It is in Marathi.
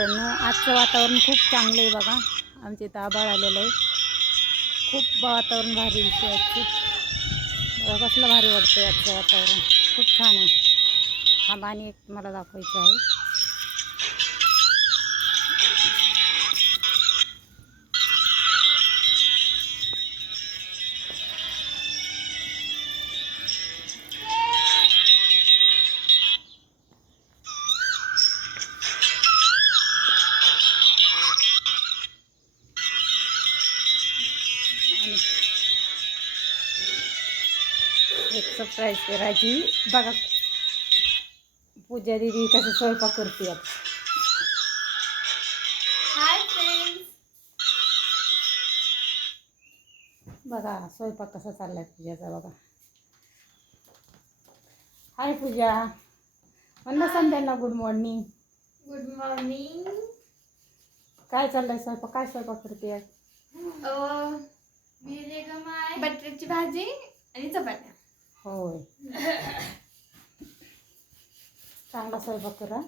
मित्रांनो, आजचं वातावरण खूप चांगलं आहे बघा. आमच्या इथं आभाळ आलेलं आहे. खूप वातावरण भारी दिसतंय आजचं. बघा कसलं भारी वाटतंय आजचं वातावरण. खूप छान आहे. थांबा आणि एक मला दाखवायचं आहे. एक सरप्राईज करायची बघा. पूजा दीदी कसं स्वयंपाक करते आता. Hi friends. बघा स्वयंपाक कसा चाललाय पूजाचा बघा. हाय पूजा, म्हणलं संध्याला गुड मॉर्निंग. Good morning. काय चाललंय स्वयंपाक? काय स्वयंपाक करते आज? बटाट्याची भाजी आणि चपात्या. होय, चांगला स्वयंपाक करा.